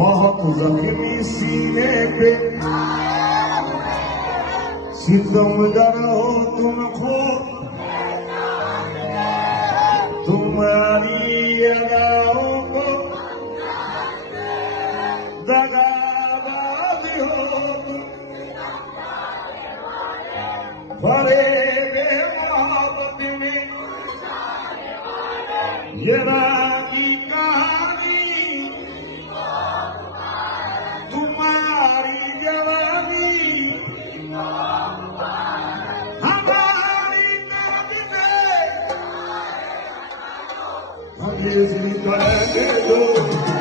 बहुत जख्मी सीने पे सितम जरा हो तुमको तुम्हारी अदाओं को दगाबाज हो भरे बेमोहब्बत में ये राजी कहानी तुम्हारी जवानी हमारी नाद में हम ये करेंगे जो